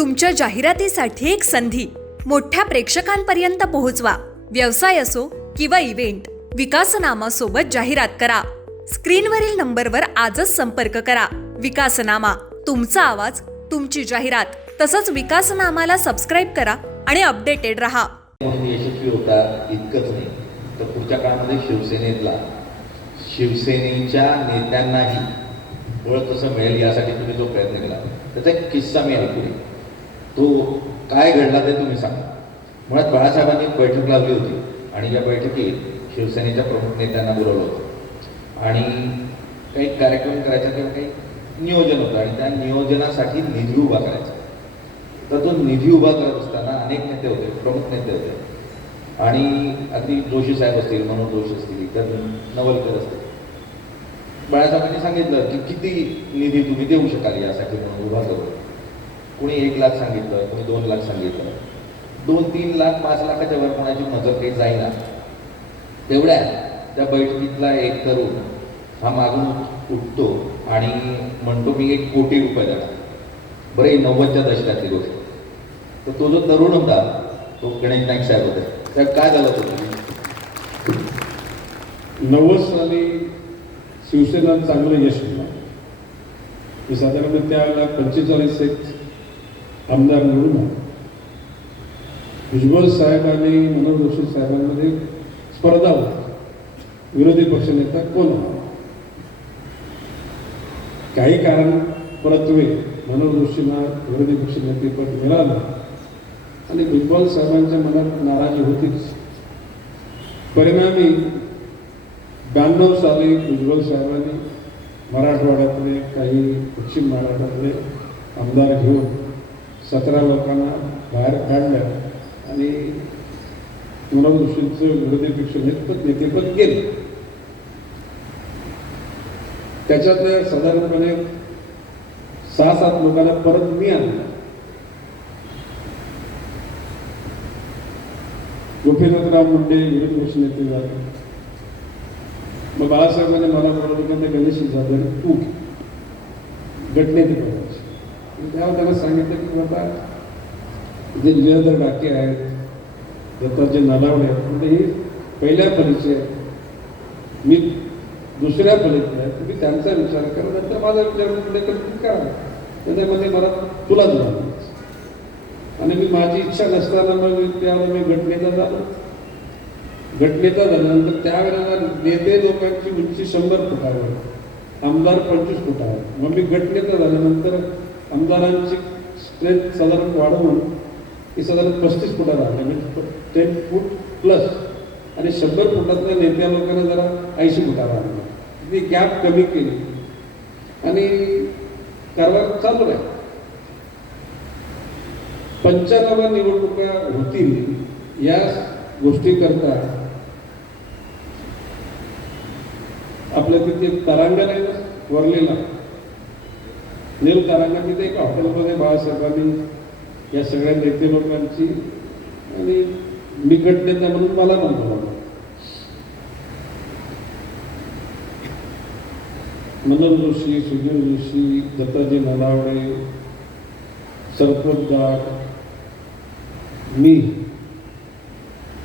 तुमच्या जाहिरातीसाठी एक संधी मोठ्या प्रेक्षकांपर्यंत पोहोचवा. व्यवसाय असो किंवा इव्हेंट, विकासनामा सोबत जाहिरात करा. स्क्रीनवरील नंबरवर आजच संपर्क करा. विकासनामा, तुमचा आवाज, तुमची जाहिरात. तसंच विकासनामाला सबस्क्राईब करा आणि अपडेटेड रहा. यशस्वी होता इतकंच नाही तर पुढच्या काळामध्ये शिवसेनेच्या नेत्यांनाही ओळख कसं मिळेल यासाठी तुम्ही जो प्रयत्न केला त्याचा एक किस्सा मी ऐकू. तो काय घडला ते तुम्ही सांगा. मुळात बाळासाहेबांनी एक बैठक लावली होती आणि या बैठकीत शिवसेनेच्या प्रमुख नेत्यांना बोलवलं होतं आणि काही कार्यक्रम करायचा किंवा काही नियोजन होतं आणि त्या नियोजनासाठी निधी उभा करायचा. तर तो निधी उभा करत असताना अनेक नेते होते, प्रमुख नेते होते आणि अगदी जोशी साहेब असतील, मनोज जोशी असतील, तर नवलकर असतील. बाळासाहेबांनी सांगितलं की किती निधी तुम्ही देऊ शकाल यासाठी म्हणून उभा करू. कोणी 1 लाख सांगितलं, कोणी 2 लाख सांगितलं. 2-3 लाख 5 लाखाच्या वर कोणाची मदत काही जाईना. तेवढ्या त्या बैठकीतला एक तरुण हा मागून उठतो आणि म्हणतो मी 1 कोटी रुपये देणार. बरं, ही 90च्या दशकातली गोष्ट. तर तो जो तरुण होता तो गणेश नाईक साहेब होते. साहेब काय झालं होतं? 90 साली शिवसेना चांगलं यश मिळालं. साधारण त्यावेळेला 45 आमदार निवडून आले. भुजबळ साहेब आणि मनोज जोशी साहेबांमध्ये स्पर्धा होती, विरोधी पक्षनेता कोण हवा. काही कारण परत्वे मनोज जोशींना विरोधी पक्षनेतेपद मिळालं आणि भुजबळ साहेबांच्या मनात नाराजी होतीच. परिणामी 92 साली भुजबळ साहेबांनी मराठवाड्यातले काही पश्चिम महाराष्ट्रातले आमदार घेऊन 17 लोकांना बाहेर काढलं आणि मनोज जोशींचं विरोधी पक्षनेतेपद गेले. त्याच्यातल्या साधारणपणे 6-7 लोकांना परत मी आणलं. गोपीनाथराव मुंडे विरोधी पक्षनेते झाले. मग बाळासाहेबांनी मला बोलवलं की गणेश जाधव तू गटनेते करायचे. त्यावेळेला त्यांना सांगितलं की बाबा जे लीलाधर डाके आहेत, दत्ताजी नलावडे आहेत, म्हणजे हे पहिल्या फलीचे आहेत, मी दुसऱ्या फलीचे आहेत. तुम्ही त्यांचा विचार करा, नंतर माझा विचार करा. त्याच्यामध्ये मला तुला दिला आणि मी माझी इच्छा नसताना मग त्यावेळेला मी गटनेता झालो. गटनेता झाल्यानंतर त्यावेळेला नेते लोकांची उंची 100 फुटावर, आमदार 25 फुटावर. मग मी गटनेता झाल्यानंतर आमदारांची स्ट्रेंथ साधारण वाढवून ती साधारण 35 फुटावर आली, म्हणजे 10 फूट प्लस. आणि 100 फुटातल्या नेत्या लोकांना जरा 80 फुटावर आणलं. ती गॅप कमी केली आणि कारभार चालू आहे. 95 निवडणुका होतील या गोष्टी करता आपल्या तिथे तारांगण आहे ना वरलेला, नील तारांगण, तिथे एका हॉटेलमध्ये बाळासाहेबांनी या सगळ्या नेते लोकांची आणि मी गटनेता म्हणून मला पण बोलावलं. मनोज जोशी, सुधीर जोशी, दत्ताजी नलावडे, सरपंच गाड, मी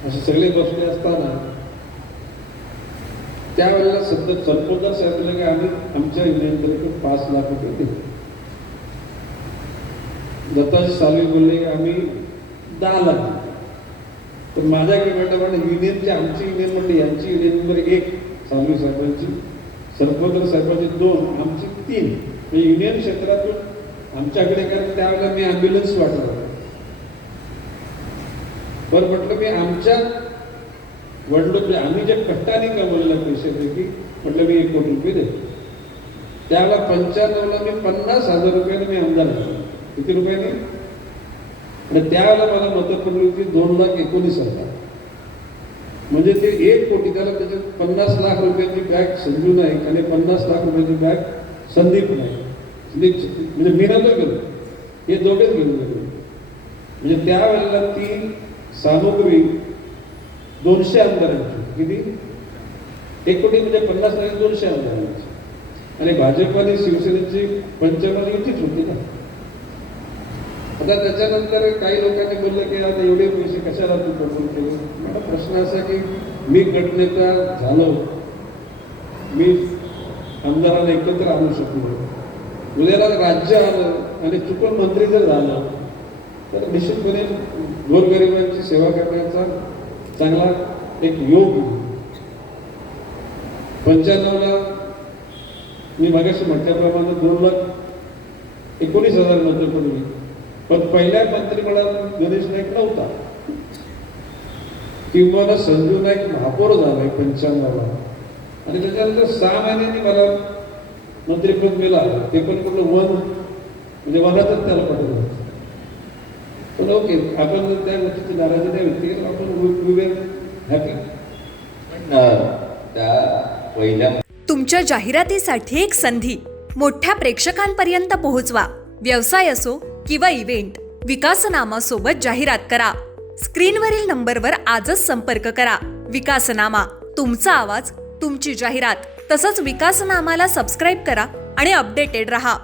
असे सगळे बसले असताना त्यावेळेला सध्या सरपंच सांगितलं की आम्ही आमच्या युनियनतर्फे 5 लाख रुपये देतो. दत्ताजी साली बोलले की आम्ही 10 लाख देतो. तर माझ्याकडे म्हटलं युनियनची, आमची युनियन म्हणते, यांची युनियन नंबर 1 सालवी साहेबांची, सरपंच साहेबांची 2, आमची 3. म्हणजे युनियन क्षेत्रातून आमच्याकडे, कारण त्यावेळेला मी ॲम्ब्युलन्स वाटत होतो. पण म्हटलं मी आमच्या वडलों आम्ही जे कष्टाने कमवलेल्या पैशापैकी म्हटलं मी 1 कोटी रुपये देतो. त्यावेळेला 95ला मी 50,000 रुपयाने मी आमदार झालो. किती रुपयाने? आणि त्यावेळेला मला मतं पडली होती 2,19,000. म्हणजे ते 1 कोटी, त्याला त्याच्यात 50 लाख रुपयाची बॅग संजू नाईक आणि 50 लाख रुपयाची बॅग संदीप नाईक. म्हणजे मी नव्हतो गेलो, हे दोघेच घेऊन गेलो. म्हणजे त्यावेळेला ती सामुग्री 200 आमदारांची. किती? 1 कोटी म्हणजे 50 लाख 200 आमदारांची. आणि भाजप आणि शिवसेनेची 95 युतीच होती ना. आता त्याच्यानंतर काही लोकांनी बोललं की आता एवढे पैसे कशाला तू कबूल केले. मला प्रश्न असा की मी गटनेता झालो, मी आमदारांना एकत्र आणू शकलो, उद्याला राज्य आलं आणि चुकून मंत्री जर झालं तर निश्चितपणे गोरगरिबांची सेवा करण्याचा चांगला एक योग. 95ला मी मागाशी म्हटल्याप्रमाणे 2,19,000 मतं पडली, पण पहिल्या मंत्रिमंडळात गणेश नाईक नव्हता, किंवा संजू नाईक महापौर झालाय 95ला, आणि त्याच्यानंतर 6 महिन्यांनी मला मंत्रिपद मिळालं, ते पण कुठलं वन म्हणजे वनातच त्याला पाठवलं. पण ओके, आपण त्या गोष्टीची नाराजी नाही व्यक्त केली, आपण हॅपी. त्या पहिल्या तुमच्या जाहिरातीसाठी एक संधी मोठ्या प्रेक्षकांपर्यंत पोहोचवा. व्यवसाय असो किंवा इव्हेंट, विकासनामा सोबत जाहिरात करा. स्क्रीनवरील नंबरवर आजच संपर्क करा. विकासनामा, तुमचा आवाज, तुमची जाहिरात. तसंच विकासनामाला सबस्क्राईब करा आणि अपडेटेड रहा.